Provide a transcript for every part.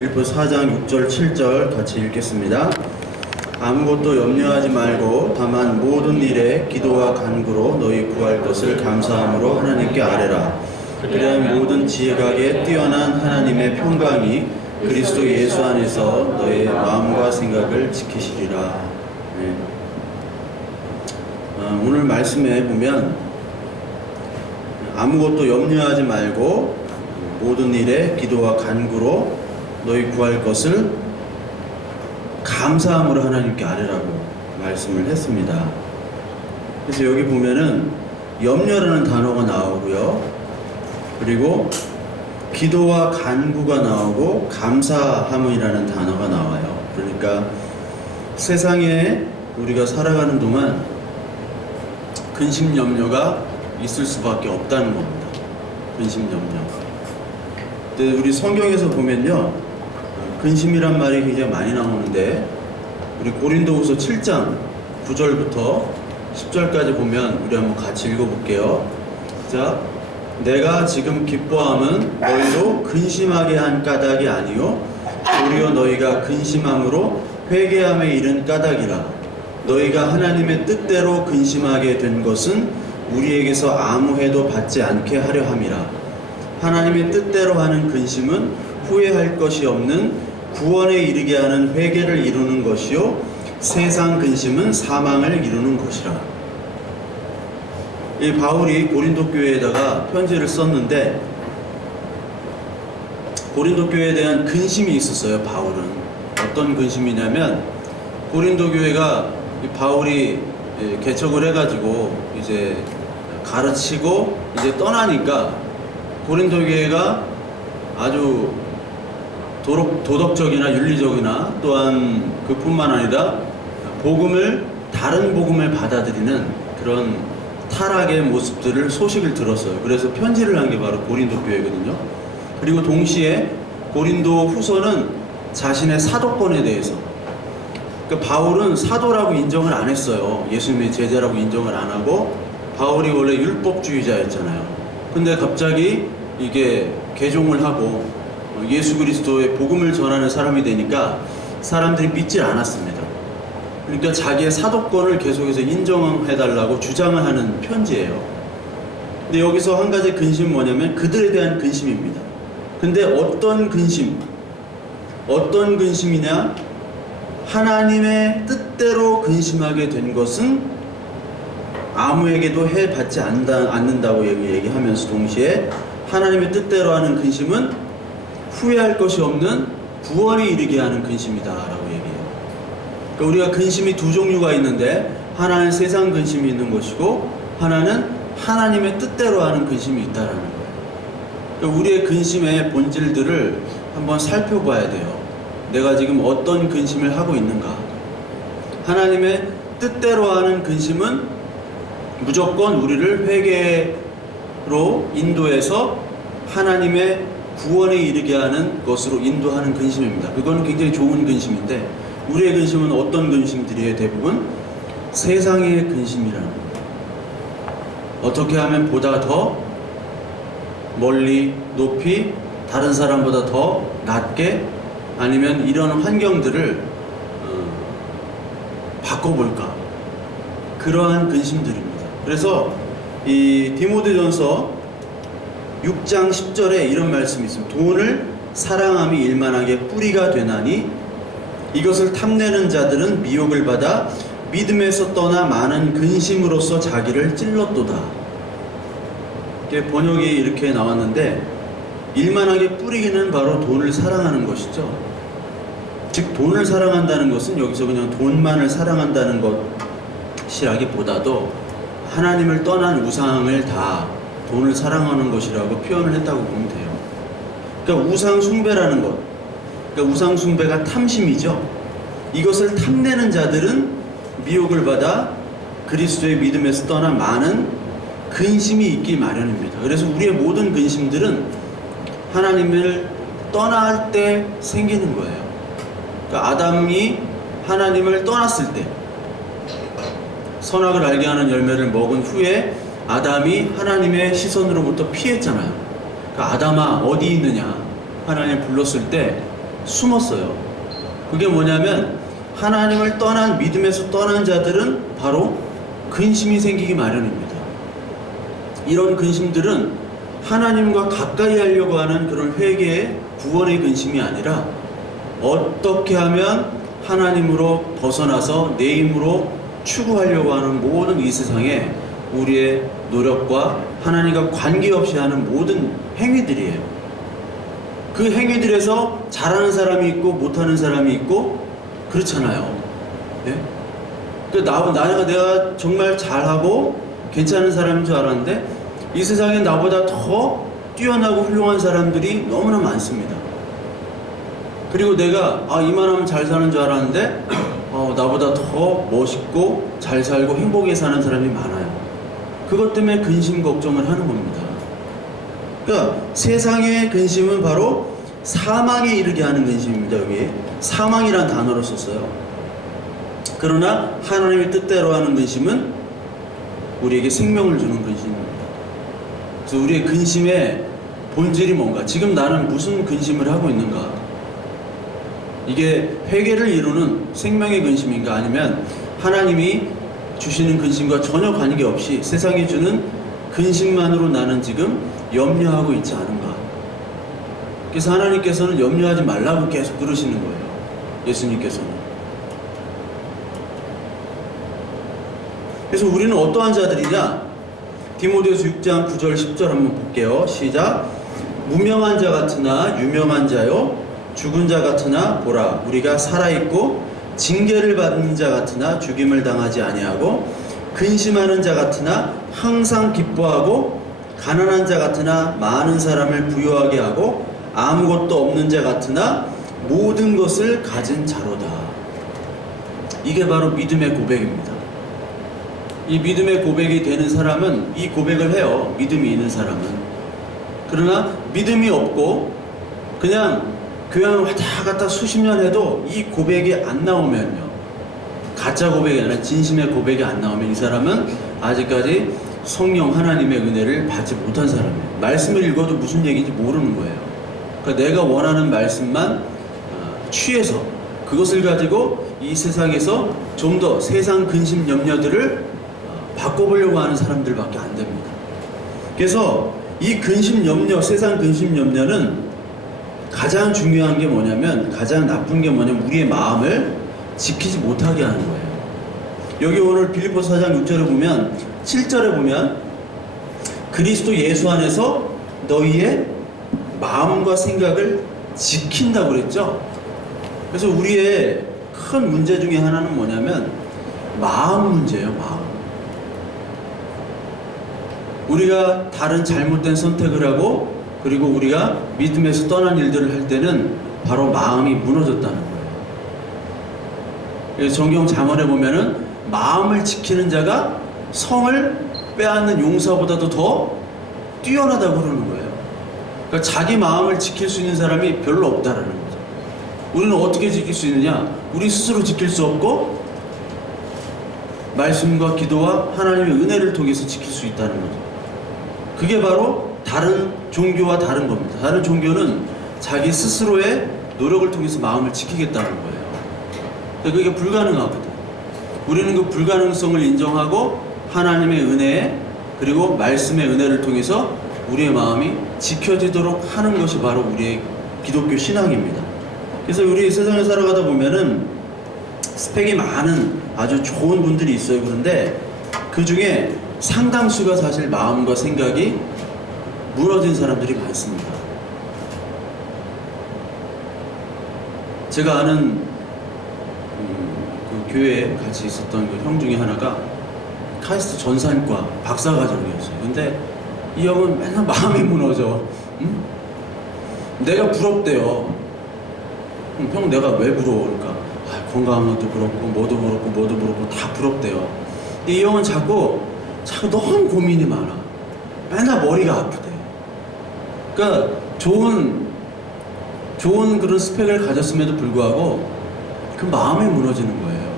빌립보 4장 6절 7절 같이 읽겠습니다. 아무것도 염려하지 말고 다만 모든 일에 기도와 간구로 너희 구할 것을 감사함으로 하나님께 아뢰라. 그래야 모든 지혜각에 뛰어난 하나님의 평강이 그리스도 예수 안에서 너의 마음과 생각을 지키시리라. 네. 오늘 말씀에 보면 아무것도 염려하지 말고 모든 일에 기도와 간구로 너희 구할 것을 감사함으로 하나님께 아뢰라고 말씀을 했습니다. 그래서 여기 보면은 염려라는 단어가 나오고요. 그리고 기도와 간구가 나오고 감사함이라는 단어가 나와요. 그러니까 세상에 우리가 살아가는 동안 근심 염려가 있을 수밖에 없다는 겁니다. 근심 염려. 근데 우리 성경에서 보면요, 근심이란 말이 굉장히 많이 나오는데 우리 고린도후서 7장 9절부터 10절까지 보면 우리 한번 같이 읽어볼게요. 자, 내가 지금 기뻐함은 너희로 근심하게 한 까닭이 아니요 도리어 너희가 근심함으로 회개함에 이른 까닭이라. 너희가 하나님의 뜻대로 근심하게 된 것은 우리에게서 아무 해도 받지 않게 하려 함이라. 하나님의 뜻대로 하는 근심은 후회할 것이 없는 구원에 이르게 하는 회개를 이루는 것이요 세상 근심은 사망을 이루는 것이라. 이 바울이 고린도 교회에다가 편지를 썼는데 고린도 교회에 대한 근심이 있었어요. 바울은 어떤 근심이냐면 고린도 교회가 바울이 개척을 해가지고 이제 가르치고 이제 떠나니까 고린도 교회가 아주 도덕적이나 윤리적이나 또한 그뿐만 아니라 다른 복음을 받아들이는 그런 타락의 모습들을 소식을 들었어요. 그래서 편지를 한 게 바로 고린도 교회거든요. 그리고 동시에 고린도 후서는 자신의 사도권에 대해서, 그러니까 바울은 사도라고 인정을 안 했어요. 예수님의 제자라고 인정을 안 하고 바울이 원래 율법주의자였잖아요. 근데 갑자기 이게 개종을 하고 예수 그리스도의 복음을 전하는 사람이 되니까 사람들이 믿지 않았습니다. 그러니까 자기의 사도권을 계속해서 인정해달라고 주장을 하는 편지예요. 근데 여기서 한 가지 근심은 뭐냐면 그들에 대한 근심입니다. 근데 어떤 근심이냐? 하나님의 뜻대로 근심하게 된 것은 아무에게도 해받지 않는다고 얘기하면서 동시에 하나님의 뜻대로 하는 근심은 후회할 것이 없는 구원에 이르게 하는 근심이다 라고 얘기해요. 그러니까 우리가 근심이 두 종류가 있는데 하나는 세상 근심이 있는 것이고 하나는 하나님의 뜻대로 하는 근심이 있다라는 거예요. 그러니까 우리의 근심의 본질들을 한번 살펴봐야 돼요. 내가 지금 어떤 근심을 하고 있는가. 하나님의 뜻대로 하는 근심은 무조건 우리를 회개로 인도해서 하나님의 구원에 이르게 하는 것으로 인도하는 근심입니다. 그거는 굉장히 좋은 근심인데 우리의 근심은 어떤 근심들이에요? 대부분 세상의 근심이라는 거예요. 어떻게 하면 보다 더 멀리 높이 다른 사람보다 더 낮게 아니면 이런 환경들을 바꿔볼까, 그러한 근심들입니다. 그래서 이 디모데전서 6장 10절에 이런 말씀이 있습니다. 돈을 사랑함이 일만하게 뿌리가 되나니 이것을 탐내는 자들은 미혹을 받아 믿음에서 떠나 많은 근심으로써 자기를 찔렀도다. 번역이 이렇게 나왔는데 일만하게 뿌리기는 바로 돈을 사랑하는 것이죠. 즉 돈을 사랑한다는 것은 여기서 그냥 돈만을 사랑한다는 것이라기보다도 하나님을 떠난 우상을 다 돈을 사랑하는 것이라고 표현을 했다고 보면 돼요. 그러니까 우상 숭배라는 것, 그러니까 우상 숭배가 탐심이죠. 이것을 탐내는 자들은 미혹을 받아 그리스도의 믿음에서 떠나 많은 근심이 있기 마련입니다. 그래서 우리의 모든 근심들은 하나님을 떠날 때 생기는 거예요. 그러니까 아담이 하나님을 떠났을 때 선악을 알게 하는 열매를 먹은 후에 아담이 하나님의 시선으로부터 피했잖아요. 그러니까 아담아 어디 있느냐 하나님 불렀을 때 숨었어요. 그게 뭐냐면 하나님을 떠난, 믿음에서 떠난 자들은 바로 근심이 생기기 마련입니다. 이런 근심들은 하나님과 가까이 하려고 하는 그런 회개의 구원의 근심이 아니라 어떻게 하면 하나님으로 벗어나서 내 힘으로 추구하려고 하는 모든 이 세상에 우리의 노력과 하나님과 관계없이 하는 모든 행위들이에요. 그 행위들에서 잘하는 사람이 있고 못하는 사람이 있고 그렇잖아요. 네? 내가 정말 잘하고 괜찮은 사람인 줄 알았는데 이 세상에 나보다 더 뛰어나고 훌륭한 사람들이 너무나 많습니다. 그리고 내가 이만하면 잘 사는 줄 알았는데 나보다 더 멋있고 잘 살고 행복하게 사는 사람이 많아요. 그것 때문에 근심 걱정을 하는 겁니다. 그러니까 세상의 근심은 바로 사망에 이르게 하는 근심입니다. 여기 사망이란 단어를 썼어요. 그러나 하나님의 뜻대로 하는 근심은 우리에게 생명을 주는 근심입니다. 그래서 우리의 근심의 본질이 뭔가, 지금 나는 무슨 근심을 하고 있는가, 이게 회개를 이루는 생명의 근심인가, 아니면 하나님이 주시는 근심과 전혀 관계없이 세상이 주는 근심만으로 나는 지금 염려하고 있지 않은가. 그래서 하나님께서는 염려하지 말라고 계속 그러시는 거예요. 예수님께서는. 그래서 우리는 어떠한 자들이냐? 디모데후서 6장 9절 10절 한번 볼게요. 시작. 무명한 자 같으나 유명한 자요, 죽은 자 같으나 보라, 우리가 살아있고 징계를 받는 자 같으나 죽임을 당하지 아니하고, 근심하는 자 같으나 항상 기뻐하고, 가난한 자 같으나 많은 사람을 부유하게 하고, 아무것도 없는 자 같으나 모든 것을 가진 자로다. 이게 바로 믿음의 고백입니다. 이 믿음의 고백이 되는 사람은 이 고백을 해요. 믿음이 있는 사람은. 그러나 믿음이 없고 그냥 교양을 왔다 갔다 수십 년 해도 이 고백이 안 나오면요, 가짜 고백이 아니라 진심의 고백이 안 나오면 이 사람은 아직까지 성령 하나님의 은혜를 받지 못한 사람이에요. 말씀을 읽어도 무슨 얘기인지 모르는 거예요. 그러니까 내가 원하는 말씀만 취해서 그것을 가지고 이 세상에서 좀 더 세상 근심 염려들을 바꿔보려고 하는 사람들밖에 안 됩니다. 그래서 이 근심 염려, 세상 근심 염려는 가장 중요한 게 뭐냐면, 가장 나쁜 게 뭐냐면 우리의 마음을 지키지 못하게 하는 거예요. 여기 오늘 빌립보서 4장 6절에 보면, 7절에 보면 그리스도 예수 안에서 너희의 마음과 생각을 지킨다고 그랬죠. 그래서 우리의 큰 문제 중에 하나는 뭐냐면 마음 문제예요. 마음. 우리가 다른 잘못된 선택을 하고, 그리고 우리가 믿음에서 떠난 일들을 할 때는 바로 마음이 무너졌다는 거예요. 그래서 정경 잠언에 보면은 마음을 지키는 자가 성을 빼앗는 용사보다도 더 뛰어나다고 그러는 거예요. 그러니까 자기 마음을 지킬 수 있는 사람이 별로 없다라는 거죠. 우리는 어떻게 지킬 수 있느냐? 우리 스스로 지킬 수 없고 말씀과 기도와 하나님의 은혜를 통해서 지킬 수 있다는 거죠. 그게 바로 다른 종교와 다른 겁니다. 다른 종교는 자기 스스로의 노력을 통해서 마음을 지키겠다는 거예요. 그게 불가능하거든. 우리는 그 불가능성을 인정하고 하나님의 은혜, 그리고 말씀의 은혜를 통해서 우리의 마음이 지켜지도록 하는 것이 바로 우리의 기독교 신앙입니다. 그래서 우리 세상에 살아가다 보면은 스펙이 많은 아주 좋은 분들이 있어요. 그런데 그 중에 상당수가 사실 마음과 생각이 무너진 사람들이 많습니다. 제가 아는 그 교회에 같이 있었던 그 형 중에 하나가 카이스트 전산과 박사과정이었어요. 근데 이 형은 맨날 마음이 무너져. 응? 내가 부럽대요. 형 내가 왜 부러워? 그러니까 건강한 것도 부럽고 뭐도 부럽고 다 부럽대요. 근데 이 형은 자꾸 너무 고민이 많아. 맨날 머리가 아프대. 그러니까 좋은 그런 스펙을 가졌음에도 불구하고 그 마음이 무너지는 거예요.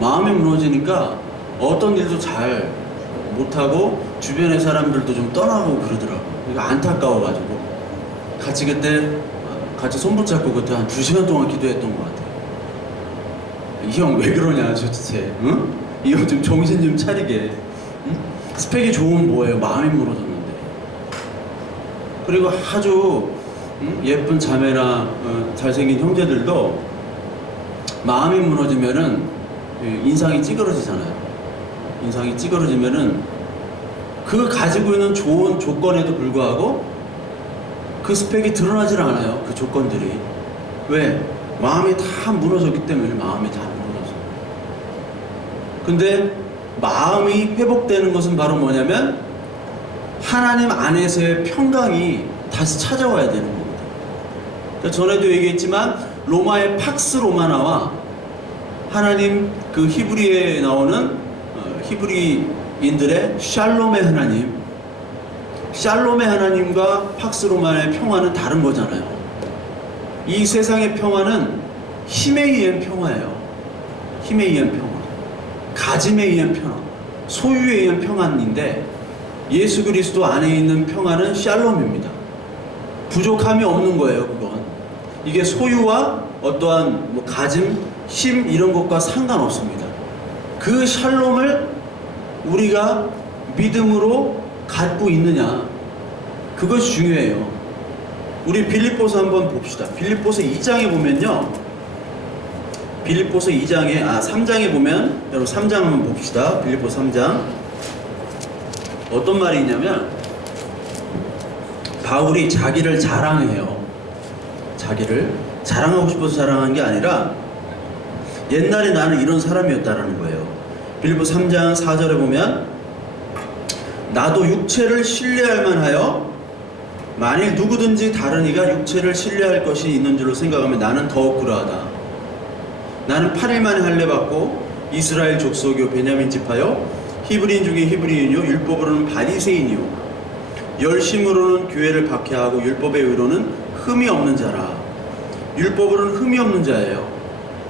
마음이 무너지니까 어떤 일도 잘 못하고 주변의 사람들도 좀 떠나고 그러더라고. 그러니까 안타까워가지고 같이 그때 같이 손 붙잡고 그때 한 2시간 동안 기도했던 것 같아요. 이 형 왜 그러냐 도대체, 응? 이 형 좀 정신 좀 차리게. 응? 스펙이 좋으면 뭐예요? 마음이 무너졌는데. 그리고 아주 예쁜 자매나 잘생긴 형제들도 마음이 무너지면은 인상이 찌그러지잖아요. 인상이 찌그러지면은 그 가지고 있는 좋은 조건에도 불구하고 그 스펙이 드러나질 않아요. 그 조건들이. 왜? 마음이 다 무너졌기 때문에. 마음이 다 무너져. 근데 마음이 회복되는 것은 바로 뭐냐면 하나님 안에서의 평강이 다시 찾아와야 되는 겁니다. 그러니까 전에도 얘기했지만 로마의 팍스 로마나와 하나님 그 히브리에 나오는 히브리인들의 샬롬의 하나님, 샬롬의 하나님과 팍스 로마의 평화는 다른 거잖아요. 이 세상의 평화는 힘에 의한 평화예요. 힘에 의한 평화, 가짐에 의한 평화, 소유에 의한 평화인데 예수 그리스도 안에 있는 평화는 샬롬입니다. 부족함이 없는 거예요. 그건 이게 소유와 어떠한 뭐 가짐, 힘 이런 것과 상관없습니다. 그 샬롬을 우리가 믿음으로 갖고 있느냐, 그것이 중요해요. 우리 빌립보서 한번 봅시다. 빌립보서 2장에 보면요, 빌립보서 3장에 보면, 여러분 3장 한번 봅시다. 빌립보서 3장 어떤 말이 있냐면 바울이 자기를 자랑해요. 자기를 자랑하고 싶어서 자랑한 게 아니라 옛날에 나는 이런 사람이었다라는 거예요. 빌립보서 3장 4절에 보면 나도 육체를 신뢰할 만하여 만일 누구든지 다른 이가 육체를 신뢰할 것이 있는 줄로 생각하면 나는 더욱 그러하다. 나는 8일 만에 할례 받고 이스라엘 족속이요 베냐민 지파요 히브리인 중에 히브리인이요 율법으로는 바리새인이요 열심으로는 교회를 박해하고 율법의 의로는 흠이 없는 자라. 율법으로는 흠이 없는 자예요.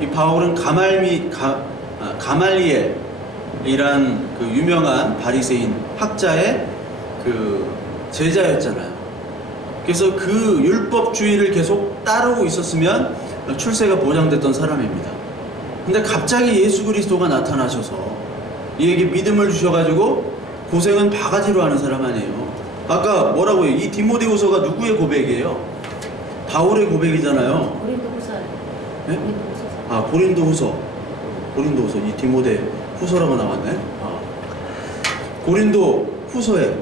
이 바울은 가말리엘이란 그 유명한 바리새인 학자의 그 제자였잖아요. 그래서 그 율법주의를 계속 따르고 있었으면 출세가 보장됐던 사람입니다. 근데 갑자기 예수 그리스도가 나타나셔서 이에게 믿음을 주셔가지고 고생은 바가지로 하는 사람 아니에요. 아까 뭐라고요? 이 디모데후서가 누구의 고백이에요? 바울의 고백이잖아요. 고린도후서요. 네? 아, 고린도후서. 이 디모데 후서라고 나왔네. 고린도후서에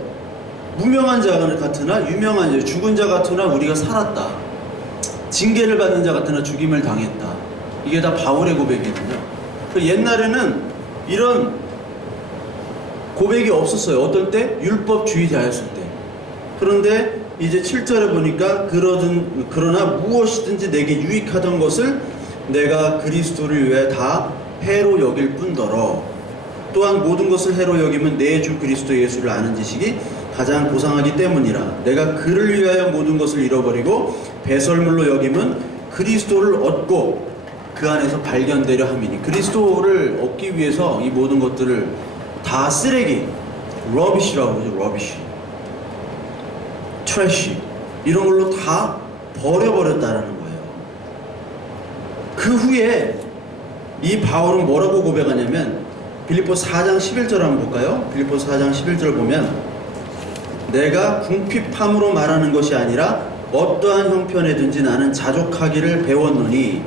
무명한 자 같으나 유명한 자, 죽은 자 같으나 우리가 살았다. 징계를 받는 자 같으나 죽임을 당했다. 이게 다 바울의 고백이거든요. 옛날에는 이런 고백이 없었어요. 어떨 때? 율법주의자였을 때. 그런데 이제 7절에 보니까 그러나 무엇이든지 내게 유익하던 것을 내가 그리스도를 위해 다 해로 여길 뿐더러 또한 모든 것을 해로 여기면 내 주 그리스도 예수를 아는 지식이 가장 고상하기 때문이라. 내가 그를 위하여 모든 것을 잃어버리고 배설물로 여김은 그리스도를 얻고 그 안에서 발견되려 함이니. 그리스도를 얻기 위해서 이 모든 것들을 다 쓰레기, 러비쉬라고 그러죠. 러비쉬, 트래쉬 이런 걸로 다 버려버렸다라는 거예요. 그 후에 이 바울은 뭐라고 고백하냐면 빌립보서 4장 11절 한번 볼까요? 빌립보서 4장 11절 보면 내가 궁핍함으로 말하는 것이 아니라 어떠한 형편에든지 나는 자족하기를 배웠노니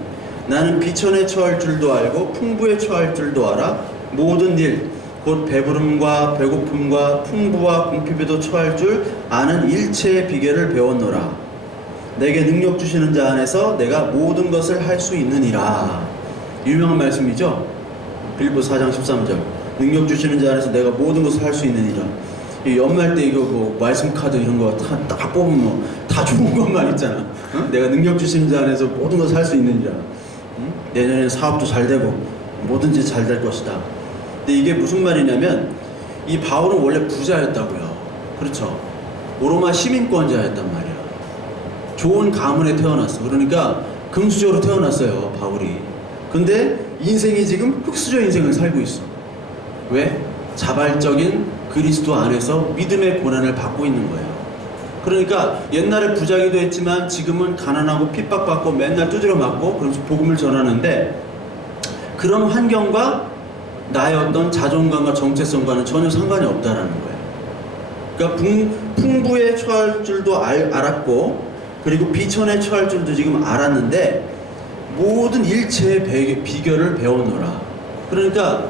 나는 비천에 처할 줄도 알고 풍부에 처할 줄도 알아 모든 일 곧 배부름과 배고픔과 풍부와 궁핍에도 처할 줄 아는 일체의 비결을 배웠노라. 내게 능력 주시는 자 안에서 내가 모든 것을 할 수 있느니라. 유명한 말씀이죠. 빌립보서 4장 13절 능력 주시는 자 안에서 내가 모든 것을 할 수 있느니라. 연말 때 이거 뭐 말씀 카드 이런 거 딱 뽑으면 뭐 다 좋은 것만 있잖아. 어? 내가 능력 주시는 자 안에서 모든 것을 할 수 있느니라. 응? 내년에 사업도 잘 되고 뭐든지 잘 될 것이다. 근데 이게 무슨 말이냐면 이 바울은 원래 부자였다고요. 그렇죠. 로마 시민권자였단 말이야. 좋은 가문에 태어났어. 그러니까 금수저로 태어났어요, 바울이. 근데 인생이 지금 흙수저 인생을 살고 있어. 왜? 자발적인 그리스도 안에서 믿음의 고난을 받고 있는 거예요. 그러니까 옛날에 부자기도 했지만 지금은 가난하고 핍박받고 맨날 두드려 맞고 그러면서 복음을 전하는데, 그런 환경과 나의 어떤 자존감과 정체성과는 전혀 상관이 없다라는 거예요. 그러니까 풍부에 처할 줄도 알았고, 그리고 비천에 처할 줄도 지금 알았는데, 모든 일체의 비결을 배웠노라. 그러니까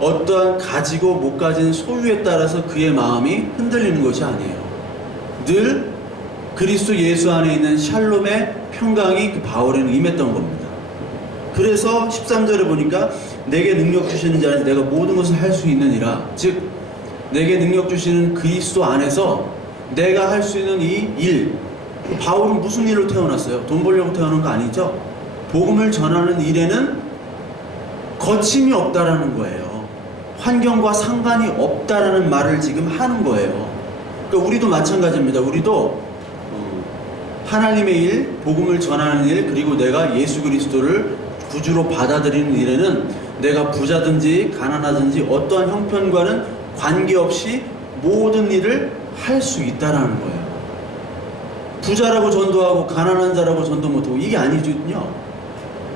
어떠한 가지고 못 가진 소유에 따라서 그의 마음이 흔들리는 것이 아니에요. 늘 그리스도 예수 안에 있는 샬롬의 평강이 그 바울에는 임했던 겁니다. 그래서 13절에 보니까 내게 능력 주시는 자는 내가 모든 것을 할 수 있느니라. 즉 내게 능력 주시는 그리스도 안에서 내가 할 수 있는 이 일, 바울은 무슨 일로 태어났어요? 돈 벌려고 태어난 거 아니죠? 복음을 전하는 일에는 거침이 없다라는 거예요. 환경과 상관이 없다라는 말을 지금 하는 거예요. 그러니까 우리도 마찬가지입니다. 우리도 하나님의 일, 복음을 전하는 일, 그리고 내가 예수 그리스도를 구주로 받아들이는 일에는 내가 부자든지 가난하든지 어떠한 형편과는 관계없이 모든 일을 할 수 있다라는 거예요. 부자라고 전도하고 가난한 자라고 전도 못하고 이게 아니거든요.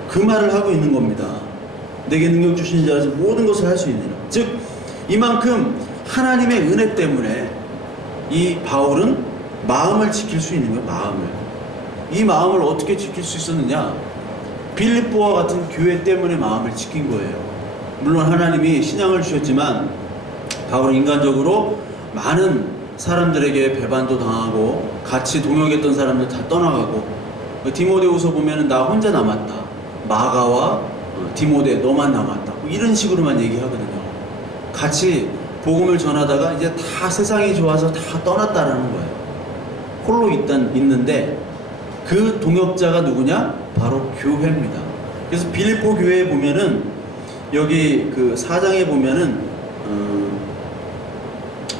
그 말을 하고 있는 겁니다. 내게 능력 주시는 자라서 모든 것을 할 수 있느니라. 즉 이만큼 하나님의 은혜 때문에 이 바울은 마음을 지킬 수 있는 거예요. 마음을. 이 마음을 어떻게 지킬 수 있었느냐? 빌립보와 같은 교회 때문에 마음을 지킨 거예요. 물론 하나님이 신앙을 주셨지만 바울은 인간적으로 많은 사람들에게 배반도 당하고 같이 동역했던 사람들 다 떠나가고, 디모데후서 보면은 나 혼자 남았다, 마가와 디모데 너만 남았다, 이런 식으로만 얘기하거든요. 같이 복음을 전하다가 이제 다 세상이 좋아서 다 떠났다라는 거예요. 홀로 있는데 그 동역자가 누구냐? 바로 교회입니다. 그래서 빌립보 교회에 보면은 여기 그 4장에 보면은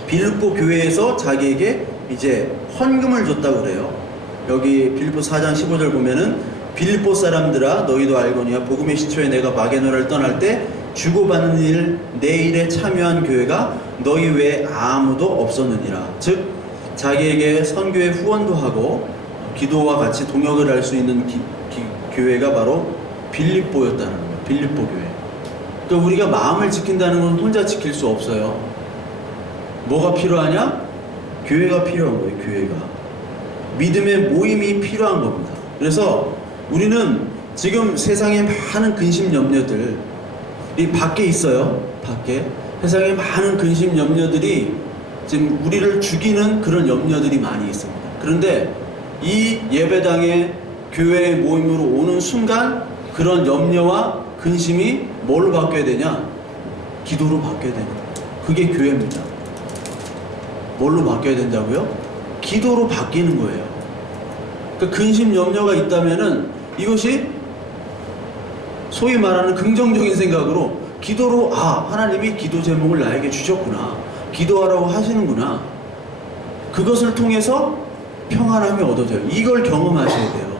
빌립보 교회에서 자기에게 이제 헌금을 줬다고 그래요. 여기 빌립보 4장 15절 보면은 빌립보 사람들아 너희도 알거니와 복음의 시초에 내가 마게도냐를 떠날 때 주고받는 일 내 일에 참여한 교회가 너희 외에 아무도 없었느니라. 즉 자기에게 선교에 후원도 하고 기도와 같이 동역을 할 수 있는 교회가 바로 빌립보였다는 거예요. 빌립보 교회. 그러니까 우리가 마음을 지킨다는 건 혼자 지킬 수 없어요. 뭐가 필요하냐? 교회가 필요한 거예요. 교회가. 믿음의 모임이 필요한 겁니다. 그래서 우리는 지금 세상에 많은 근심 염려들 이 밖에 있어요. 밖에 세상에 많은 근심 염려들이 지금 우리를 죽이는 그런 염려들이 많이 있습니다. 그런데 이 예배당에 교회의 모임으로 오는 순간 그런 염려와 근심이 뭘로 바뀌어야 되냐? 기도로 바뀌어야 되는 거예요. 그게 교회입니다. 뭘로 바뀌어야 된다고요? 기도로 바뀌는 거예요. 그러니까 근심 염려가 있다면은 이것이 소위 말하는 긍정적인 생각으로 기도로 하나님이 기도 제목을 나에게 주셨구나, 기도하라고 하시는구나, 그것을 통해서 평안함이 얻어져요. 이걸 경험하셔야 돼요.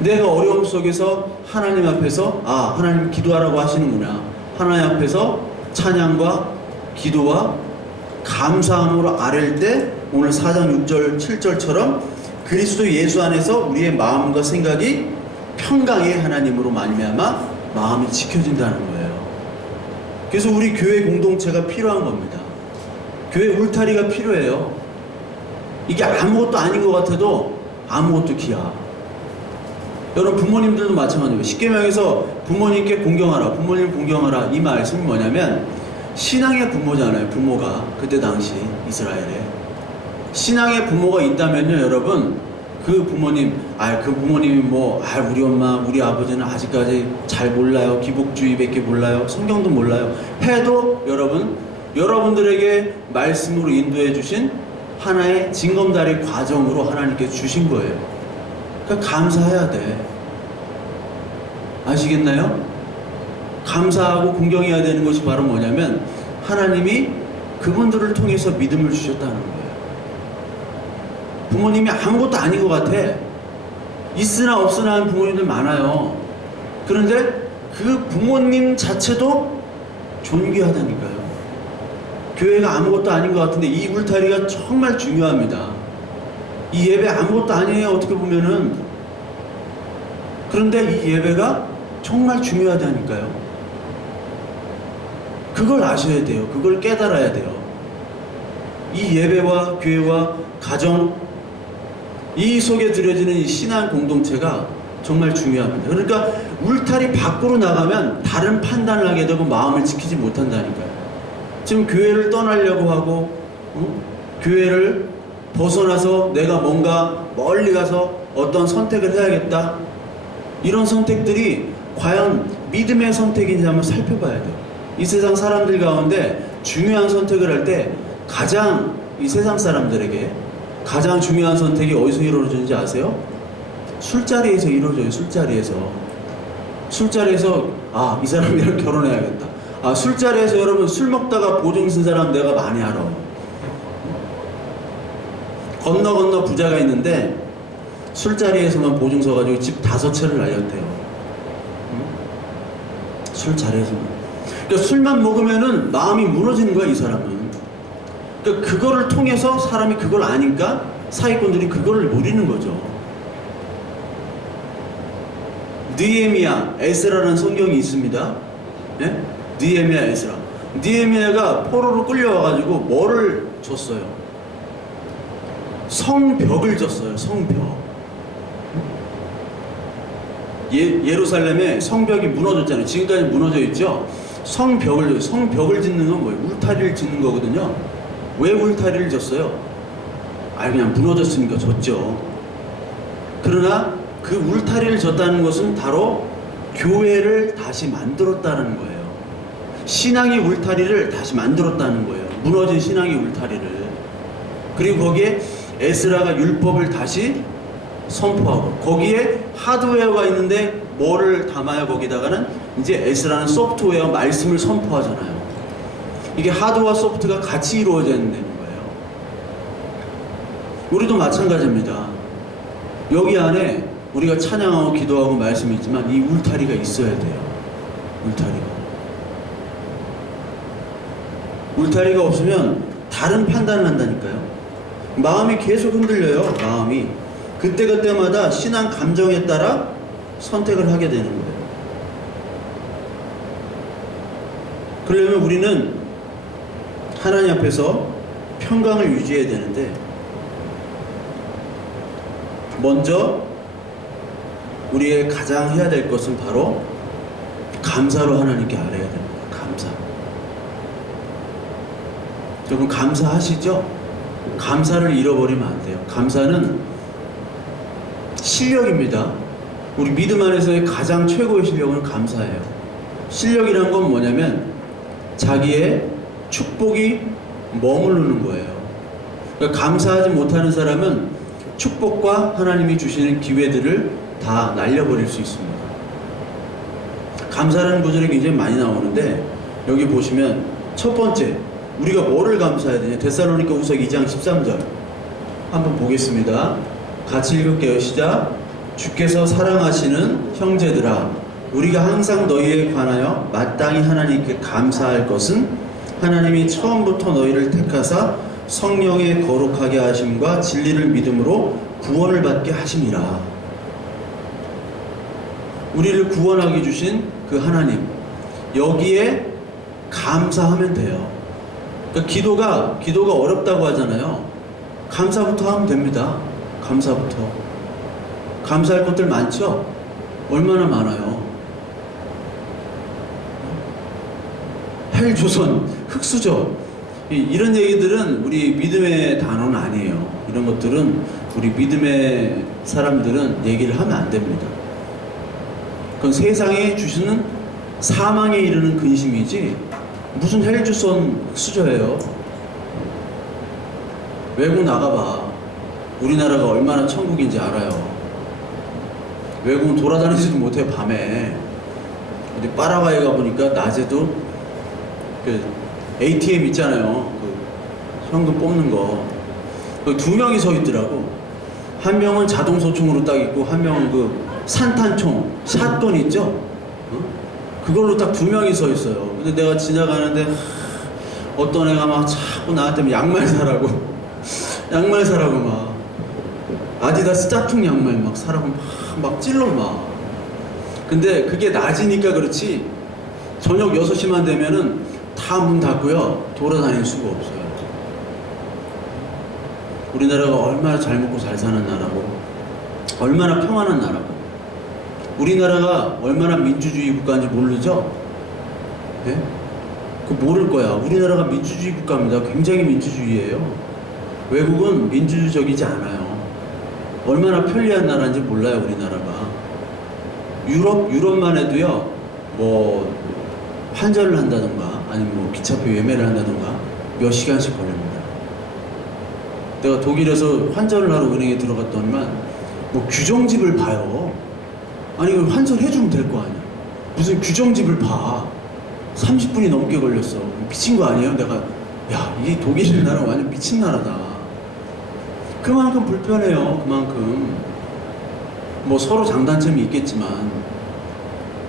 내가 어려움 속에서 하나님 앞에서 하나님 기도하라고 하시는구나, 하나님 앞에서 찬양과 기도와 감사함으로 아랠 때 오늘 4장 6절 7절처럼 그리스도 예수 안에서 우리의 마음과 생각이 평강의 하나님으로 말미암아 마음이 지켜진다는 거예요. 그래서 우리 교회 공동체가 필요한 겁니다. 교회 울타리가 필요해요. 이게 아무것도 아닌 것 같아도 아무것도 기야. 여러분 부모님들도 마찬가지예요. 십계명에서 부모님께 공경하라, 부모님 공경하라, 이 말씀이 뭐냐면 신앙의 부모잖아요. 부모가 그때 당시 이스라엘에 신앙의 부모가 있다면요, 여러분 그 부모님, 그 부모님이 우리 엄마, 우리 아버지는 아직까지 잘 몰라요, 기복주의밖에 몰라요, 성경도 몰라요 해도 여러분들에게 말씀으로 인도해 주신 하나의 징검다리 과정으로 하나님께서 주신 거예요. 그러니까 감사해야 돼. 아시겠나요? 감사하고 공경해야 되는 것이 바로 뭐냐면 하나님이 그분들을 통해서 믿음을 주셨다는 거예요. 부모님이 아무것도 아닌 것 같아. 있으나 없으나 하는 부모님들 많아요. 그런데 그 부모님 자체도 존귀하다니까요. 교회가 아무것도 아닌 것 같은데 이 울타리가 정말 중요합니다. 이 예배 아무것도 아니에요, 어떻게 보면은. 그런데 이 예배가 정말 중요하다니까요. 그걸 아셔야 돼요. 그걸 깨달아야 돼요. 이 예배와 교회와 가정, 이 속에 들여지는 이 신앙 공동체가 정말 중요합니다. 그러니까 울타리 밖으로 나가면 다른 판단을 하게 되고 마음을 지키지 못한다니까요. 지금 교회를 떠나려고 하고 교회를 벗어나서 내가 뭔가 멀리 가서 어떤 선택을 해야겠다, 이런 선택들이 과연 믿음의 선택인지 한번 살펴봐야 돼요. 이 세상 사람들 가운데 중요한 선택을 할 때 가장, 이 세상 사람들에게 가장 중요한 선택이 어디서 이루어지는지 아세요? 술자리에서 이루어져요. 술자리에서 아, 이 사람이랑 결혼해야겠다. 아, 술자리에서 여러분 술 먹다가 보증 쓴 사람 내가 많이 알아. 건너 부자가 있는데 술자리에서만 보증 서가지고 집 5채를 날렸대요. 술자리에서만. 그러니까 술만 먹으면은 마음이 무너지는 거야, 이 사람은. 그러니까 그거를 통해서 사람이 그걸 아니까 사기꾼들이 그거를 노리는 거죠. 느헤미야, 에스라라는 성경이 있습니다. 예? 느헤미야, 에스라. 느헤미야가 포로로 끌려와가지고 뭐를 줬어요? 성벽을 줬어요. 성벽. 예루살렘에 성벽이 무너졌잖아요. 지금까지 무너져 있죠. 성벽을 짓는 건 뭐예요? 울타리를 짓는 거거든요. 왜 울타리를 졌어요? 그냥 무너졌으니까 졌죠. 그러나 그 울타리를 졌다는 것은 바로 교회를 다시 만들었다는 거예요. 신앙의 울타리를 다시 만들었다는 거예요. 무너진 신앙의 울타리를. 그리고 거기에 에스라가 율법을 다시 선포하고, 거기에 하드웨어가 있는데 뭐를 담아요? 거기다가는 이제 에스라는 소프트웨어, 말씀을 선포하잖아요. 이게 하드와 소프트가 같이 이루어져야 되는 거예요. 우리도 마찬가지입니다. 여기 안에 우리가 찬양하고 기도하고 말씀이 있지만 이 울타리가 있어야 돼요. 울타리가 없으면 다른 판단을 한다니까요. 마음이 계속 흔들려요. 마음이 그때그때마다 신앙 감정에 따라 선택을 하게 되는 거예요. 그러려면 우리는 하나님 앞에서 평강을 유지해야 되는데, 먼저 우리의 가장 해야 될 것은 바로 감사로 하나님께 알아야 됩니다. 감사. 조금 감사하시죠? 감사를 잃어버리면 안 돼요. 감사는 실력입니다. 우리 믿음 안에서의 가장 최고의 실력은 감사예요. 실력이란 건 뭐냐면 자기의 축복이 머무르는 거예요. 그러니까 감사하지 못하는 사람은 축복과 하나님이 주시는 기회들을 다 날려버릴 수 있습니다. 감사라는 구절이 굉장히 많이 나오는데, 여기 보시면 첫 번째, 우리가 뭐를 감사해야 되냐? 데살로니가 후서 2장 13절 한번 보겠습니다. 같이 읽을게요. 시작. 주께서 사랑하시는 형제들아, 우리가 항상 너희에 관하여 마땅히 하나님께 감사할 것은 하나님이 처음부터 너희를 택하사 성령의 거룩하게 하심과 진리를 믿음으로 구원을 받게 하심이라. 우리를 구원하게 주신 그 하나님, 여기에 감사하면 돼요. 그러니까 기도가 어렵다고 하잖아요. 감사부터 하면 됩니다. 감사부터. 감사할 것들 많죠? 얼마나 많아요. 헬조선, 흑수저, 이런 얘기들은 우리 믿음의 단어는 아니에요. 이런 것들은 우리 믿음의 사람들은 얘기를 하면 안 됩니다. 그건 세상에 주시는 사망에 이르는 근심이지 무슨 헬조선, 흑수저예요. 외국 나가봐. 우리나라가 얼마나 천국인지 알아요. 외국은 돌아다니지도 못해요. 밤에 어디 파라과이 가보니까 낮에도 그 ATM 있잖아요. 그 현금 뽑는 거. 그 2명이 서 있더라고. 한 명은 자동 소총으로 딱 있고, 한 명은 그 산탄총, 샷건 있죠? 그걸로 딱 2명이 서 있어요. 근데 내가 지나가는데 어떤 애가 막 자꾸 나한테 양말 사라고 막 아디다스 짝퉁 양말 막 사라고 막 찔러 막. 근데 그게 낮이니까 그렇지 저녁 6시만 되면은 다 문 닫고요. 돌아다닐 수가 없어요. 우리나라가 얼마나 잘 먹고 잘 사는 나라고, 얼마나 평안한 나라고, 우리나라가 얼마나 민주주의 국가인지 모르죠? 네? 그거 모를 거야. 우리나라가 민주주의 국가입니다. 굉장히 민주주의예요. 외국은 민주주의적이지 않아요. 얼마나 편리한 나라인지 몰라요, 우리나라가. 유럽만 해도요, 뭐, 환전을 한다던가, 아니면 뭐 기차표 예매를 한다던가, 몇 시간씩 걸립니다. 내가 독일에서 환전을 하러 은행에 들어갔더니만, 뭐 규정집을 봐요. 아니, 이걸 환전해주면 될 거 아니야. 무슨 규정집을 봐. 30분이 넘게 걸렸어. 미친 거 아니에요? 내가, 야, 이 독일 나라 완전 미친 나라다. 그만큼 불편해요. 그만큼. 뭐 서로 장단점이 있겠지만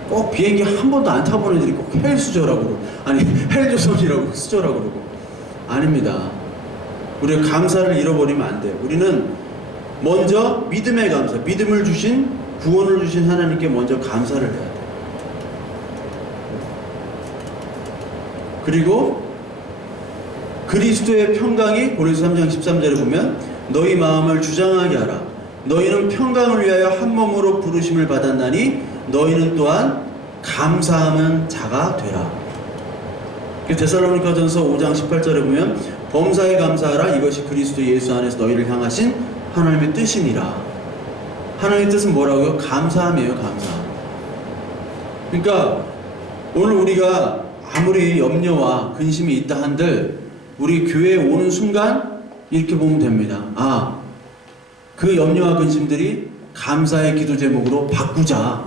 꼭 비행기 한 번도 안 타본 애들이 꼭 헬수저라고 그러고, 아니 헬조선이라고 수저라고 그러고. 아닙니다. 우리가 감사를 잃어버리면 안 돼요. 우리는 먼저 믿음의 감사, 믿음을 주신, 구원을 주신 하나님께 먼저 감사를 해야 돼요. 그리고 그리스도의 평강이 고린도서 3장 13절에 보면 너희 마음을 주장하게 하라. 너희는 평강을 위하여 한 몸으로 부르심을 받았나니 너희는 또한 감사하는 자가 되라. 데살로니가전서 5장 18절에 보면 범사에 감사하라. 이것이 그리스도 예수 안에서 너희를 향하신 하나님의 뜻이니라. 하나님의 뜻은 뭐라고요? 감사함이에요. 감사함. 그러니까 오늘 우리가 아무리 염려와 근심이 있다 한들 우리 교회에 오는 순간 이렇게 보면 됩니다. 아, 그 염려와 근심들이 감사의 기도 제목으로 바꾸자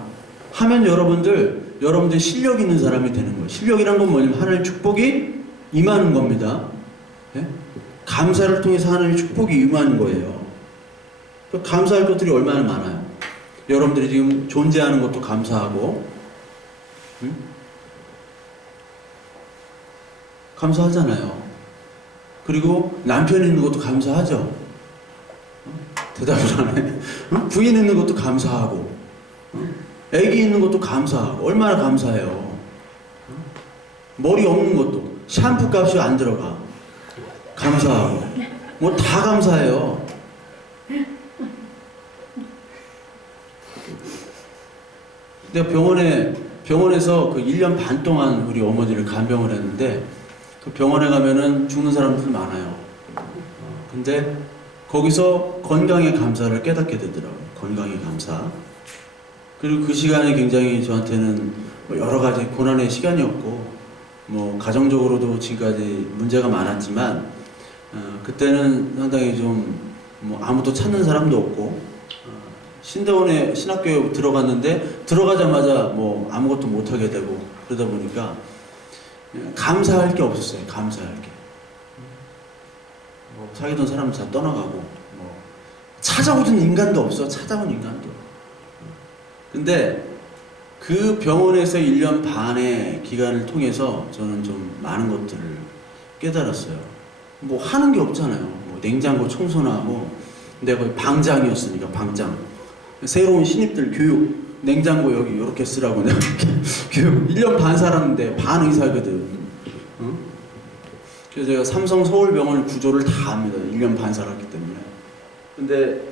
하면 여러분들 실력 있는 사람이 되는 거예요. 실력이란 건 뭐냐면 하나님의 축복이 임하는 겁니다. 네? 감사를 통해서 하나님의 축복이 임하는 거예요. 감사할 것들이 얼마나 많아요. 여러분들이 지금 존재하는 것도 감사하고, 응? 감사하잖아요. 그리고 남편 있는 것도 감사하죠. 대답을 안 해. 부인 있는 것도 감사하고, 애기 있는 것도 감사하고, 얼마나 감사해요. 머리 없는 것도, 샴푸 값이 안 들어가. 감사하고. 뭐 다 감사해요. 내가 병원에서 그 1년 반 동안 우리 어머니를 간병을 했는데, 그 병원에 가면은 죽는 사람들 많아요. 근데 거기서 건강의 감사를 깨닫게 되더라고요. 건강의 감사. 그리고 그 시간이 굉장히 저한테는 뭐 여러 가지 고난의 시간이었고, 뭐 가정적으로도 지금까지 문제가 많았지만, 그때는 상당히 좀 뭐 아무도 찾는 사람도 없고, 신대원에 신학교에 들어갔는데 들어가자마자 뭐 아무것도 못하게 되고 그러다 보니까 감사할 게 없었어요. 감사할 게. 뭐 사귀던 사람 다 떠나가고, 뭐 찾아오던 인간도 없어. 찾아온 인간도. 근데 그 병원에서 1년 반의 기간을 통해서 저는 좀 많은 것들을 깨달았어요. 뭐 하는 게 없잖아요. 뭐 냉장고 청소나 하고, 내가 거의 방장이었으니까 방장. 새로운 신입들 교육, 냉장고 여기 이렇게 쓰라고 내가 교육 1년 반 살았는데 반 의사거든. 어? 그래서 제가 삼성 서울병원 구조를 다 압니다. 1년 반 살았기 때문에. 근데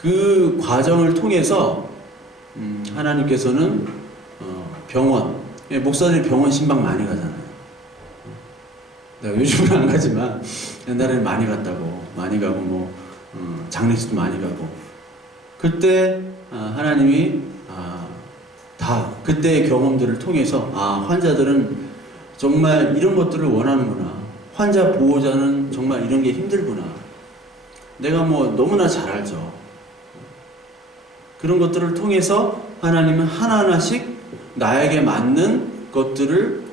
그 과정을 통해서 하나님께서는 병원, 목사들이 병원 신방 많이 가잖아요. 내가 요즘은 안 가지만 옛날에는 많이 갔다고, 많이 가고 뭐 장례식도 많이 가고. 그때 하나님이 다 그때의 경험들을 통해서 환자들은 정말 이런 것들을 원하는구나. 환자 보호자는 정말 이런 게 힘들구나. 내가 뭐 너무나 잘 알죠. 그런 것들을 통해서 하나님은 하나하나씩 나에게 맞는 것들을,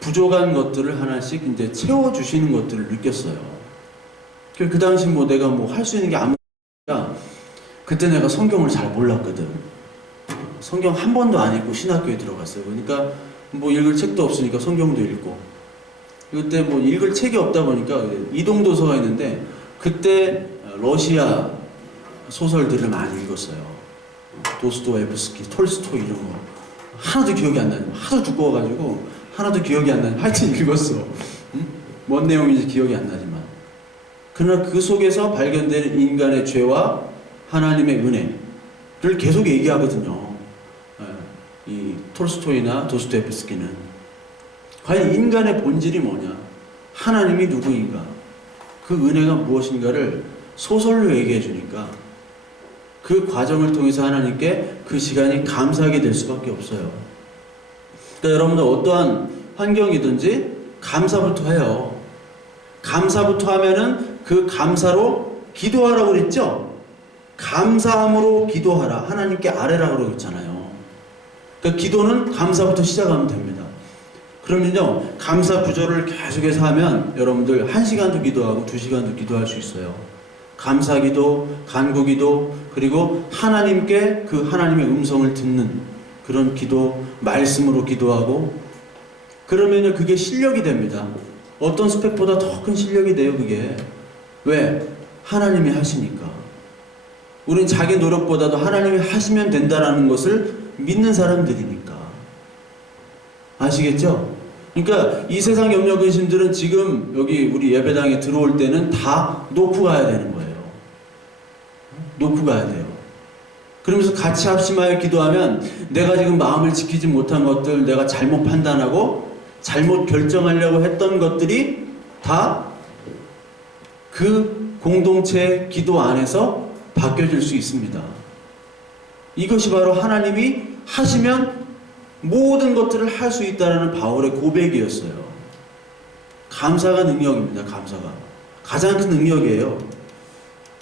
부족한 것들을 하나씩 이제 채워주시는 것들을 느꼈어요. 그 당시 뭐 내가 뭐 할 수 있는 게 아무것도, 그때 내가 성경을 잘 몰랐거든. 성경 한 번도 안 읽고 신학교에 들어갔어요. 그러니까 뭐 읽을 책도 없으니까 성경도 읽고. 그때 뭐 읽을 책이 없다 보니까 이동도서가 있는데, 그때 러시아 소설들을 많이 읽었어요. 도스토옙스키, 톨스토이 이런 거 하나도 기억이 안 나요. 하도 두꺼워가지고 하나도 기억이 안 나요. 하여튼 읽었어. 응? 뭔 내용인지 기억이 안 나지만. 그러나 그 속에서 발견되는 인간의 죄와 하나님의 은혜를 계속 얘기하거든요. 이 톨스토이나 도스토옙스키는 과연 인간의 본질이 뭐냐, 하나님이 누구인가, 그 은혜가 무엇인가를 소설로 얘기해 주니까 그 과정을 통해서 하나님께 그 시간이 감사하게 될 수밖에 없어요. 그러니까 여러분들 어떠한 환경이든지 감사부터 해요. 감사부터 하면은 그 감사로 기도하라고 그랬죠? 감사함으로 기도하라. 하나님께 아뢰라고 그러고 있잖아요. 그러니까 기도는 감사부터 시작하면 됩니다. 그러면요, 감사 구절을 계속해서 하면 여러분들 1시간도 기도하고 2시간도 기도할 수 있어요. 감사 기도, 간구 기도, 그리고 하나님께 그 하나님의 음성을 듣는 그런 기도, 말씀으로 기도하고, 그러면요 그게 실력이 됩니다. 어떤 스펙보다 더 큰 실력이 돼요, 그게. 왜? 하나님이 하시니까. 우린 자기 노력보다도 하나님이 하시면 된다라는 것을 믿는 사람들이니까. 아시겠죠? 그러니까 이 세상 염려 근심들은 지금 여기 우리 예배당에 들어올 때는 다 놓고 가야 되는 거예요. 놓고 가야 돼요. 그러면서 같이 합심하여 기도하면 내가 지금 마음을 지키지 못한 것들, 내가 잘못 판단하고 잘못 결정하려고 했던 것들이 다 그 공동체 기도 안에서 바뀌어질 수 있습니다. 이것이 바로 하나님이 하시면 모든 것들을 할 수 있다는 바울의 고백이었어요. 감사가 능력입니다. 감사가 가장 큰 능력이에요.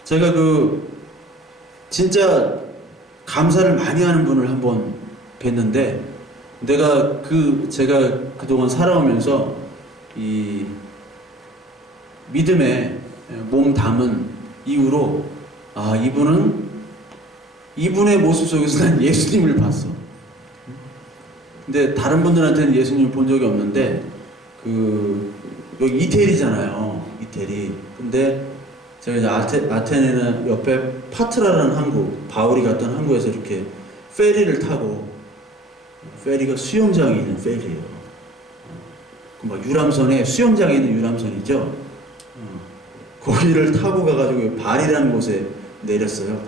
제가 진짜 감사를 많이 하는 분을 한번 뵀는데, 제가 그동안 살아오면서 이 믿음에 몸 담은 이후로, 이분의 모습 속에서 난 예수님을 봤어. 근데 다른 분들한테는 예수님을 본 적이 없는데, 여기 이태리잖아요. 이태리. 근데 제가 이제 아테네는 옆에 파트라라는 항구, 바울이 갔던 항구에서 이렇게 페리를 타고, 페리가 수영장이 있는 페리예요. 막 유람선에 수영장이 있는 유람선이죠. 거기를 타고 가가지고 바리라는 곳에 내렸어요.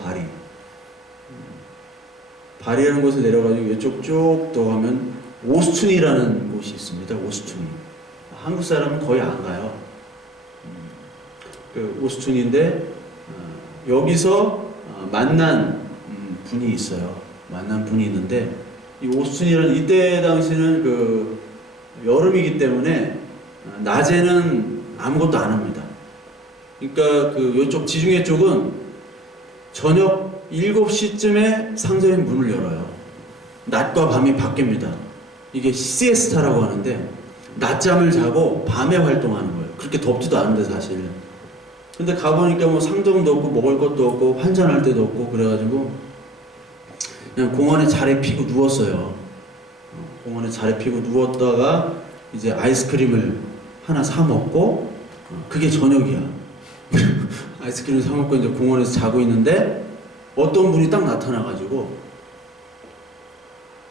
바리라는 곳에 내려가지고 이쪽 쭉 더 가면 오스툰이라는 곳이 있습니다. 오스툰이. 한국 사람은 거의 안 가요. 그 오스툰인데 여기서 만난 분이 있어요. 만난 분이 있는데, 이 오스툰이라는, 이때 당시는 여름이기 때문에 낮에는 아무것도 안 합니다. 그러니까 이쪽 지중해 쪽은 저녁 7시쯤에 상점의 문을 열어요. 낮과 밤이 바뀝니다. 이게 시에스타라고 하는데, 낮잠을 자고 밤에 활동하는 거예요. 그렇게 덥지도 않은데 사실. 근데 가보니까 뭐 상점도 없고 먹을 것도 없고 환전할 데도 없고 그래가지고 그냥 공원에 자리 피고 누웠어요. 공원에 자리 피고 누웠다가 이제 아이스크림을 하나 사 먹고, 그게 저녁이야. 아이스크림 사 먹고 이제 공원에서 자고 있는데 어떤 분이 딱 나타나가지고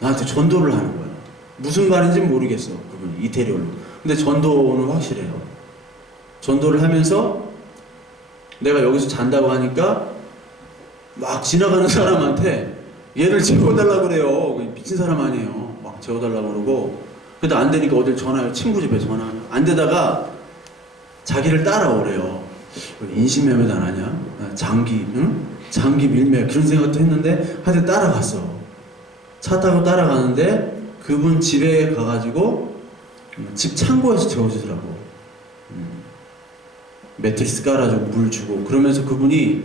나한테 전도를 하는 거야. 무슨 말인지 모르겠어, 그분이 이태리어로. 근데 전도는 확실해요. 전도를 하면서 내가 여기서 잔다고 하니까 막 지나가는 사람한테 얘를 재워달라고 그래요. 미친 사람 아니에요. 막 재워달라고 그러고, 근데 안 되니까 어딜 전화해요. 친구 집에 전화. 안 되다가 자기를 따라오래요. 인신매매도 안 하냐? 장기, 응? 장기 밀매, 그런 생각도 했는데 하여튼 따라갔어. 차 타고 따라가는데 그분 집에 가가지고 집 창고에서 재워주더라고. 매트리스 깔아주고 물 주고, 그러면서 그분이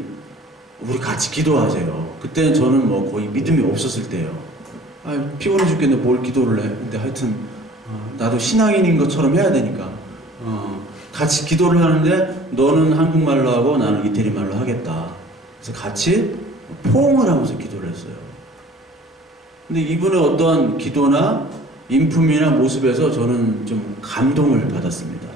우리 같이 기도하세요. 그때는 저는 뭐 거의 믿음이 없었을 때예요. 피곤해 죽겠는데 뭘 기도를 해. 근데 하여튼 나도 신앙인인 것처럼 해야 되니까 같이 기도를 하는데, 너는 한국말로 하고 나는 이태리 말로 하겠다. 그래서 같이 포옹을 하면서 기도를 했어요. 근데 이분의 어떠한 기도나 인품이나 모습에서 저는 좀 감동을 받았습니다.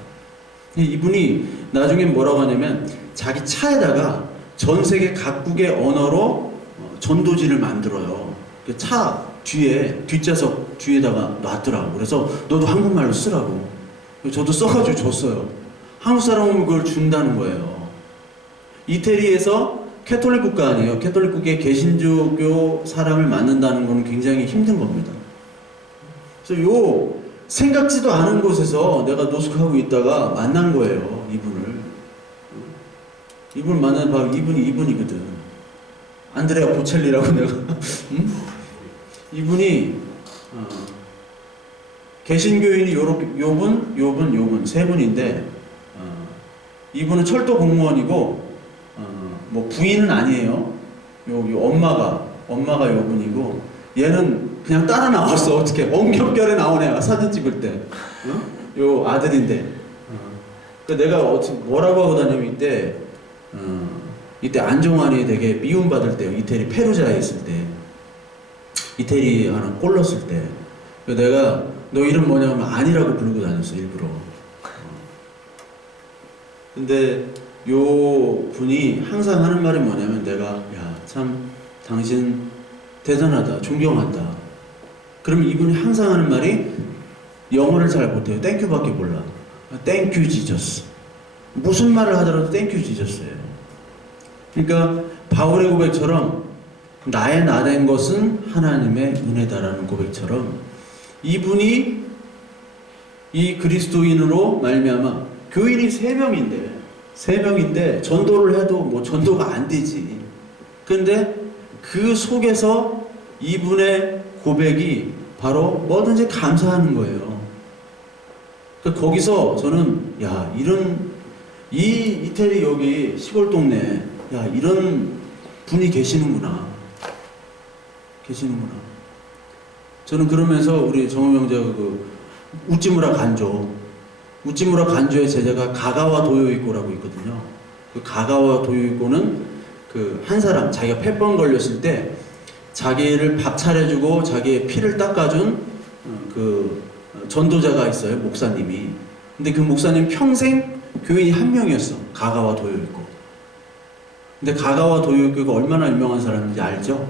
이분이 나중에 뭐라고 하냐면 자기 차에다가 전 세계 각국의 언어로 전도지를 만들어요. 차 뒤에, 뒷좌석 뒤에다가 놨더라고. 그래서 너도 한국말로 쓰라고. 저도 써가지고 줬어요. 한국 사람 오면 그걸 준다는 거예요. 이태리에서 캐톨릭 국가 아니에요. 캐톨릭 국가의 개신교교 사람을 만난다는 건 굉장히 힘든 겁니다. 그래서 요 생각지도 않은 곳에서 내가 노숙하고 있다가 만난 거예요. 이분을 만나는 바로 이분이거든. 안드레아 보첼리라고 내가 응? 이분이 개신교인이 요분 세 분인데 이분은 철도 공무원이고 뭐 부인은 아니에요. 요 엄마가 요분이고 얘는 그냥 따라 나왔어. 어떻게 엉겹결에 나오네. 사진 찍을 때. 요 아들인데. 그러니까 내가 뭐라고 하고 다니면 이때 안종환이 되게 미움받을 때요. 이태리 페루자에 있을 때. 이태리 하나 꼴렀을 때. 내가 너 이름 뭐냐면 아니라고 부르고 다녔어. 일부러. 근데 요 분이 항상 하는 말이 뭐냐면 내가 야, 참 당신 대단하다. 존경한다. 그러면 이분이 항상 하는 말이 영어를 잘 못해요. 땡큐밖에 몰라. 땡큐 지저스. 무슨 말을 하더라도 땡큐 지저스예요. 그러니까 바울의 고백처럼 나의 나된 것은 하나님의 은혜다라는 고백처럼 이분이 이 그리스도인으로 말미암아 교인이 3명인데 전도를 해도 뭐 전도가 안 되지. 근데 그 속에서 이분의 고백이 바로 뭐든지 감사하는 거예요. 그러니까 거기서 저는 야 이 이태리 여기 시골 동네 야 이런 분이 계시는구나. 저는 그러면서 우리 정호 형제가 우찌무라 간조의 제자가 가가와 도요이코라고 있거든요. 그 가가와 도요이코는 한 사람 자기가 폐병 걸렸을 때 자기를 밥 차려주고 자기의 피를 닦아준 전도자가 있어요. 목사님이. 근데 그 목사님 평생 교인이 한 명이었어. 가가와 도요이코. 근데 가가와 도요이코가 얼마나 유명한 사람인지 알죠?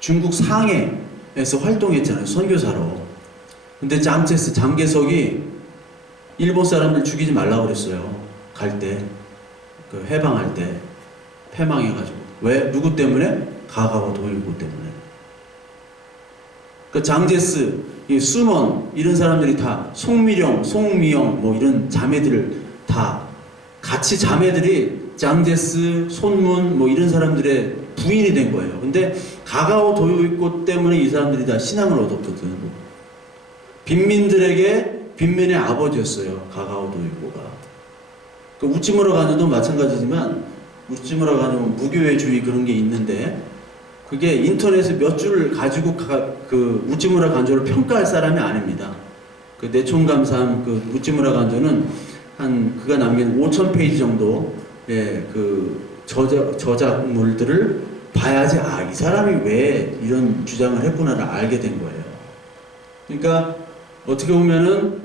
중국 상해에서 활동했잖아요. 선교사로. 근데 장개석이 일본 사람들 죽이지 말라고 그랬어요. 갈 때. 해방할 때. 패망해가지고. 왜? 누구 때문에? 가가와 도요이코 때문에. 장제스, 순원, 이런 사람들이 다 송미령, 송미영, 뭐 이런 자매들을 다 같이 자매들이 장제스, 손문, 뭐 이런 사람들의 부인이 된 거예요. 근데 가가오 도요이코 때문에 이 사람들이 다 신앙을 얻었거든. 빈민들에게 빈민의 아버지였어요. 가가오 도요이코가. 우찌무라 간조도 마찬가지지만 우찌무라 간조는 무교회주의 그런 게 있는데 그게 인터넷에 몇 줄을 가지고 우찌무라 간조를 평가할 사람이 아닙니다. 내총감사함 우찌무라 간조는 그가 남긴 5,000페이지 정도의 저작물들을 봐야지 이 사람이 왜 이런 주장을 했구나를 알게 된 거예요. 그러니까 어떻게 보면은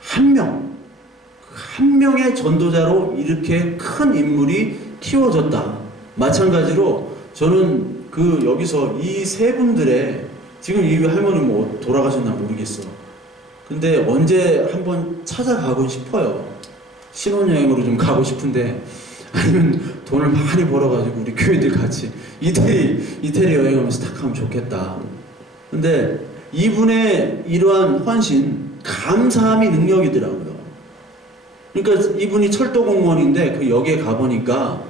한 명의 전도자로 이렇게 큰 인물이 키워졌다. 마찬가지로 저는 여기서 이 세 분들의 지금 이 할머니 뭐 돌아가셨나 모르겠어. 근데 언제 한번 찾아가고 싶어요. 신혼여행으로 좀 가고 싶은데 아니면 돈을 많이 벌어가지고 우리 교회들 같이 이태리 여행하면서 탁 하면 좋겠다. 근데 이분의 이러한 헌신, 감사함이 능력이더라고요. 그러니까 이분이 철도 공무원인데 역에 가보니까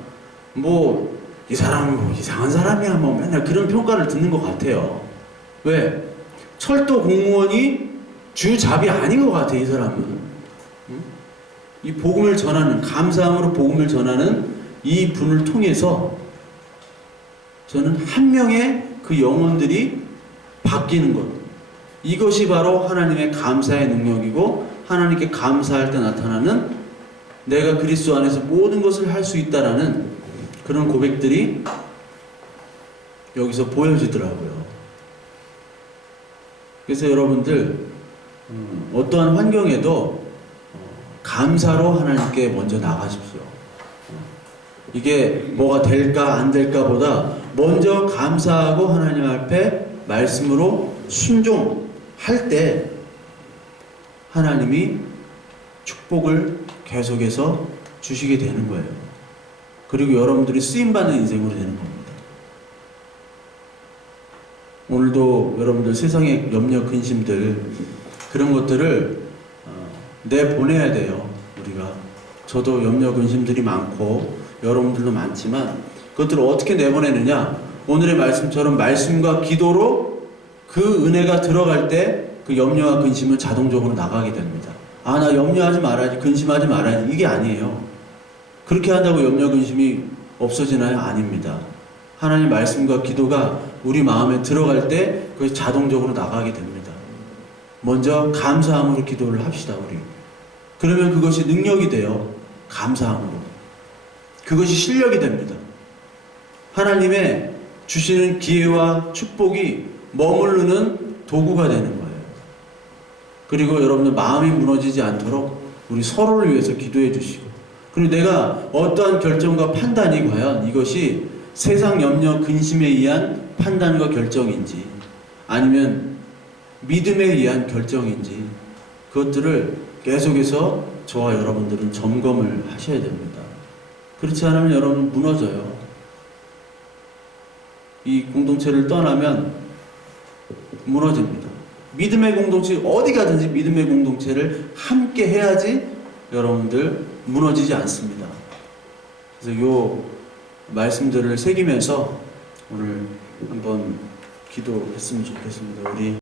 뭐 이 사람은 뭐 이상한 사람이야 뭐 맨날 그런 평가를 듣는 것 같아요. 왜? 철도 공무원이 주잡이 아닌 것 같아 이 사람은. 응? 이 복음을 전하는 감사함으로 복음을 전하는 이 분을 통해서 저는 한 명의 영혼들이 바뀌는 것, 이것이 바로 하나님의 감사의 능력이고 하나님께 감사할 때 나타나는 내가 그리스도 안에서 모든 것을 할 수 있다라는 그런 고백들이 여기서 보여지더라고요. 그래서 여러분들 어떠한 환경에도 감사로 하나님께 먼저 나가십시오. 이게 뭐가 될까 안 될까 보다 먼저 감사하고 하나님 앞에 말씀으로 순종할 때 하나님이 축복을 계속해서 주시게 되는 거예요. 그리고 여러분들이 쓰임받는 인생으로 되는 겁니다. 오늘도 여러분들 세상의 염려, 근심들 그런 것들을 내보내야 돼요. 우리가 저도 염려, 근심들이 많고 여러분들도 많지만 그것들을 어떻게 내보내느냐, 오늘의 말씀처럼 말씀과 기도로 그 은혜가 들어갈 때 그 염려와 근심은 자동적으로 나가게 됩니다. 아, 나 염려하지 말아야지, 근심하지 말아야지, 이게 아니에요. 그렇게 한다고 염려, 근심이 없어지나요? 아닙니다. 하나님 말씀과 기도가 우리 마음에 들어갈 때 그것이 자동적으로 나가게 됩니다. 먼저 감사함으로 기도를 합시다, 우리. 그러면 그것이 능력이 돼요. 감사함으로. 그것이 실력이 됩니다. 하나님의 주시는 기회와 축복이 머무르는 도구가 되는 거예요. 그리고 여러분들 마음이 무너지지 않도록 우리 서로를 위해서 기도해 주시고, 그리고 내가 어떠한 결정과 판단이 과연 이것이 세상 염려 근심에 의한 판단과 결정인지 아니면 믿음에 의한 결정인지 그것들을 계속해서 저와 여러분들은 점검을 하셔야 됩니다. 그렇지 않으면 여러분 무너져요. 이 공동체를 떠나면 무너집니다. 믿음의 공동체, 어디 가든지 믿음의 공동체를 함께 해야지 여러분들 무너지지 않습니다. 그래서 요 말씀들을 새기면서 오늘 한번 기도했으면 좋겠습니다. 우리